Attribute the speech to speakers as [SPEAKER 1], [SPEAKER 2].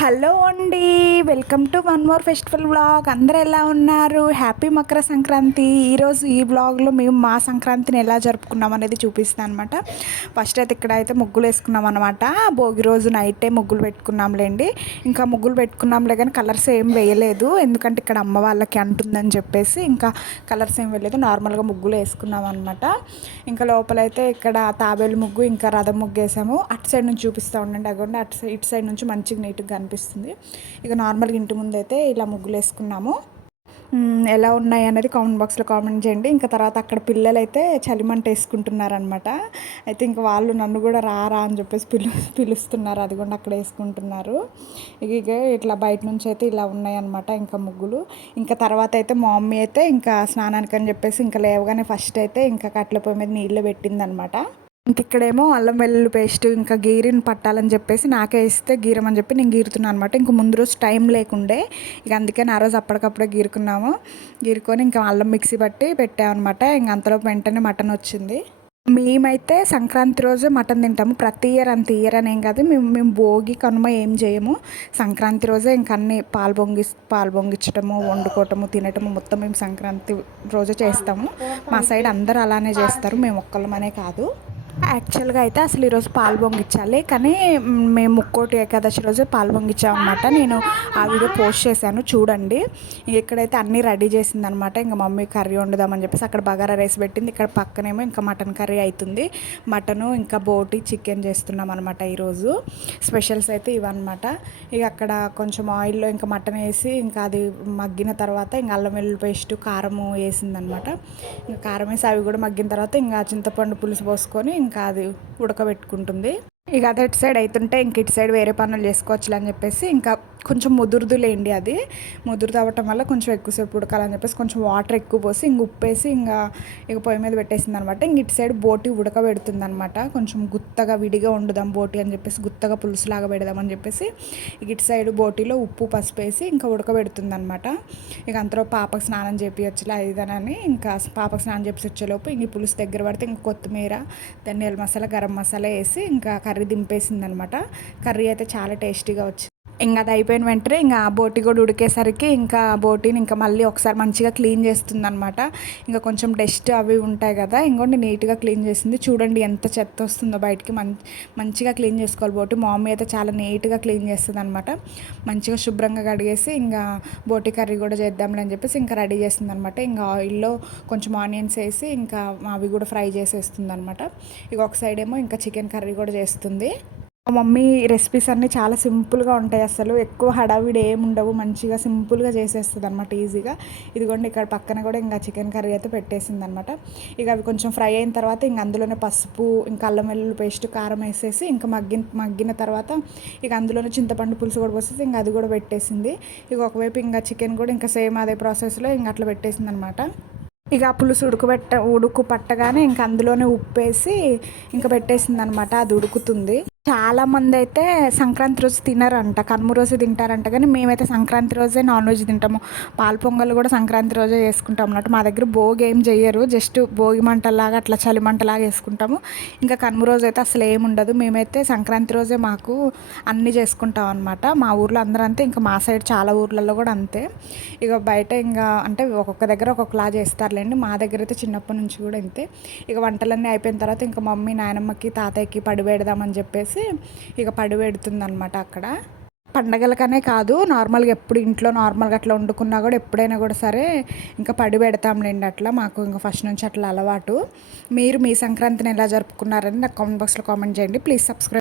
[SPEAKER 1] Hello అండి welcome to one more festival blog అందరు ఎలా ఉన్నారు? హ్యాపీ మకర సంక్రాంతి. ఈరోజు ఈ బ్లాగ్లో మేము మా సంక్రాంతిని ఎలా జరుపుకున్నాం అనేది చూపిస్తాను అనమాట ఫస్ట్ అయితే ఇక్కడ అయితే ముగ్గులు వేసుకున్నాం అనమాట భోగి రోజు నైటే ముగ్గులు పెట్టుకున్నాంలేండి. ఇంకా ముగ్గులు పెట్టుకున్నాంలే కానీ కలర్స్ ఏం వేయలేదు. ఎందుకంటే ఇక్కడ అమ్మ వాళ్ళకి అంటుందని చెప్పేసి ఇంకా కలర్స్ ఏం వేయలేదు. నార్మల్గా ముగ్గులు వేసుకున్నాం అనమాట ఇంకా లోపలైతే ఇక్కడ తాబేలు ముగ్గు ఇంకా రథం ముగ్గు వేసాము. అటు సైడ్ నుంచి చూపిస్తూ ఉండండి. అగోండి అటు సైడ్ ఇటు సైడ్ నుంచి మంచిగా నీట్గా కనిపిస్తుంది. ఇక నార్మల్గా ఇంటి ముందు అయితే ఇలా ముగ్గులు వేసుకున్నాము ఎలా ఉన్నాయి అనేది కామెంట్ బాక్స్లో కామెంట్ చేయండి. ఇంకా తర్వాత అక్కడ పిల్లలు అయితే చలిమంట వేసుకుంటున్నారనమాట అయితే ఇంకా వాళ్ళు నన్ను కూడా రారా అని చెప్పేసి పిలు పిలుస్తున్నారు. అది కూడా అక్కడ వేసుకుంటున్నారు. ఇక ఇక ఇట్లా బయట నుంచి అయితే ఇలా ఉన్నాయన్నమాట ఇంకా ముగ్గులు. ఇంకా తర్వాత అయితే మా మమ్మీ అయితే ఇంకా స్నానానికి అని చెప్పేసి ఇంకా లేవగానే ఫస్ట్ అయితే ఇంకా కట్ల పొయ్యి మీద నీళ్ళు పెట్టిందనమాట ఇక్కడేమో అల్లం వెల్లుల్లి పేస్ట్ ఇంకా గీరిని పట్టాలని చెప్పేసి నాకే ఇస్తే గీరమని చెప్పి నేను గీరుతున్నాను అనమాట ఇంక ముందు రోజు టైం లేకుండే ఇక అందుకే ఆ రోజు అప్పటికప్పుడే గీరుకున్నాము. గీరుకొని ఇంకా అల్లం మిక్సీ పట్టి పెట్టామన్నమాట ఇంక అంతలో వెంటనే మటన్ వచ్చింది. మేమైతే సంక్రాంతి రోజు మటన్ తింటాము. ప్రతి ఇయర్ అంత ఇయర్ అనేం కాదు. మేము మేము భోగి కనుమ ఏం చేయము. సంక్రాంతి రోజే ఇంక అన్ని పాలు పొంగి పాలు పొంగించటము వండుకోవటము తినటము మొత్తం మేము సంక్రాంతి రోజే చేస్తాము. మా సైడ్ అందరూ అలానే చేస్తారు. మేము ఒక్కళ్ళమనే కాదు. యాక్చువల్గా అయితే అసలు ఈరోజు పాలు పొంగిచ్చాలి. కానీ మేము ముక్కోటి ఏకాదశి రోజు పాలు పొంగిచ్చామన్నమాట. నేను ఆ వీడియో పోస్ట్ చేశాను. చూడండి. ఇక్కడైతే అన్నీ రెడీ చేసిందనమాట ఇంకా మమ్మీ కర్రీ వండుదామని చెప్పేసి అక్కడ బగారా రైస్ పెట్టింది. ఇక్కడ పక్కనేమో ఇంకా మటన్ కర్రీ అవుతుంది మటను ఇంకా బోటి చికెన్ చేస్తున్నాం అనమాట ఈరోజు. స్పెషల్స్ అయితే ఇవన్నమాట. ఇక అక్కడ కొంచెం ఆయిల్లో ఇంకా మటన్ వేసి ఇంకా అది మగ్గిన తర్వాత ఇంకా అల్లం వెల్లుల్లి పేస్ట్ కారము వేసిందనమాట ఇంకా కారం వేసి అవి కూడా మగ్గిన తర్వాత ఇంకా చింతపండు పులుసు పోసుకొని ఇంకా అది ఉడకబెట్టుకుంటుంది. ఇక అది ఇటు సైడ్ అవుతుంటే ఇంక ఇటు సైడ్ వేరే పనులు చేసుకోవచ్చు అని చెప్పేసి ఇంకా కొంచెం ముదురుదులేండి అది. ముదురు అవ్వటం వల్ల కొంచెం ఎక్కువసేపు ఉడకాలని చెప్పేసి కొంచెం వాటర్ ఎక్కువ పోసి ఇంక ఉప్పేసి ఇంకా ఇక పొయ్యి మీద పెట్టేసింది అనమాట ఇంక ఇటు సైడ్ బోటి ఉడకబెడుతుంది అనమాట కొంచెం గుత్తగా విడిగా వండుదాం బోటి అని చెప్పేసి గుత్తగా పులుసులాగా పెడదామని చెప్పేసి ఇక ఇటు సైడ్ బోటీలో ఉప్పు పసుపు వేసి ఇంకా ఉడకబెడుతుంది అనమాట ఇక అంతలో పాపకు స్నానం చేపించచ్చులా ఇదనని ఇంకా పాపకు స్నానం చేసి వచ్చేలోపు ఇంక పులుసు దగ్గర పడితే ఇంక కొత్తిమీర ధనియాల మసాలా గరం మసాలా వేసి ఇంకా కర్రీ దింపేసింది అనమాట కర్రీ అయితే చాలా టేస్టీగా వచ్చింది ఇంకా అది అయిపోయిన వెంటనే ఇంకా ఆ బోటి కూడా ఉడికేసరికి ఇంకా బోటీని ఇంకా మళ్ళీ ఒకసారి మంచిగా క్లీన్ చేస్తుంది అనమాట ఇంకా కొంచెం డస్ట్ అవి ఉంటాయి కదా ఇంకోటి నీట్గా క్లీన్ చేసింది. చూడండి ఎంత చెత్త వస్తుందో బయటికి మంచిగా క్లీన్ చేసుకోవాలి. బోటి మా మమ్మీ అయితే చాలా నీట్గా క్లీన్ చేస్తుంది అనమాట మంచిగా శుభ్రంగా కడిగేసి ఇంకా బోటి కర్రీ కూడా చేద్దాంలే అని చెప్పేసి ఇంకా రెడీ చేస్తుంది అనమాట ఇంకా ఆయిల్లో కొంచెం ఆనియన్స్ వేసి ఇంకా అవి కూడా ఫ్రై చేసేస్తుంది అనమాట ఇక ఒక సైడ్ ఏమో ఇంకా చికెన్ కర్రీ కూడా చేస్తుంది. మా మమ్మీ రెసిపీస్ అన్నీ చాలా సింపుల్గా ఉంటాయి అసలు. ఎక్కువ హడావిడి ఏమి ఉండవు. మంచిగా సింపుల్గా చేసేస్తుంది అనమాట ఈజీగా. ఇదిగోండి ఇక్కడ పక్కన కూడా ఇంకా చికెన్ కర్రీ అయితే పెట్టేసింది అనమాట ఇక అవి కొంచెం ఫ్రై అయిన తర్వాత ఇంక అందులోనే పసుపు ఇంకా అల్లం వెల్లుల్లి పేస్ట్ కారం వేసేసి ఇంకా మగ్గిన మగ్గిన తర్వాత ఇక అందులోనే చింతపండు పులుసు కూడా పోసేసి ఇంకా అది కూడా పెట్టేసింది. ఇక ఒకవైపు ఇంకా చికెన్ కూడా ఇంకా సేమ్ అదే ప్రాసెస్లో ఇంకా అట్లా పెట్టేసింది అనమాట ఇక ఆ పులుసు ఉడకబెట్ట ఉడుకు పట్టగానే ఇంకా అందులోనే ఉప్పేసి ఇంకా పెట్టేసింది అనమాట అది ఉడుకుతుంది. చాలామంది అయితే సంక్రాంతి రోజు తినరంట. కనుమ రోజు తింటారంట. కానీ మేమైతే సంక్రాంతి రోజే నాన్ వెజ్ తింటాము. పాల పొంగల్ కూడా సంక్రాంతి రోజే చేసుకుంటాం అన్నట్టు మా దగ్గర భోగి ఏం చెయ్యరు. జస్ట్ భోగి మంటలాగా అట్లా చలి మంటలాగా వేసుకుంటాము ఇంకా కనుమ రోజు అయితే అసలు ఏముండదు మేమైతే సంక్రాంతి రోజే మాకు అన్నీ చేసుకుంటాం అనమాట మా ఊర్లో అందరూ అంతే. ఇంకా మా సైడ్ చాలా ఊర్లలో కూడా అంతే. ఇక బయట ఇంకా అంటే ఒక్కొక్క దగ్గర ఒక్కొక్కలా చేస్తారులేండి. మా దగ్గర అయితే చిన్నప్పటి నుంచి కూడా అంతే ఇక వంటలన్నీ అయిపోయిన తర్వాత ఇంకా మమ్మీ నాయనమ్మకి తాతయ్యకి పడి పెడదామని చెప్పేసి ఇక పడిపెడుతుంది అనమాట అక్కడ. పండగలకనే కాదు నార్మల్గా ఎప్పుడు ఇంట్లో నార్మల్గా అట్లా వండుకున్నా కూడా ఎప్పుడైనా కూడా సరే ఇంకా పడి పెడతాంలేండి అట్లా. మాకు ఇంకా ఫస్ట్ నుంచి అట్లా అలవాటు. మీరు మీ సంక్రాంతిని ఎలా జరుపుకున్నారని నాకు కామెంట్ బాక్స్లో కామెంట్ చేయండి. Please subscribe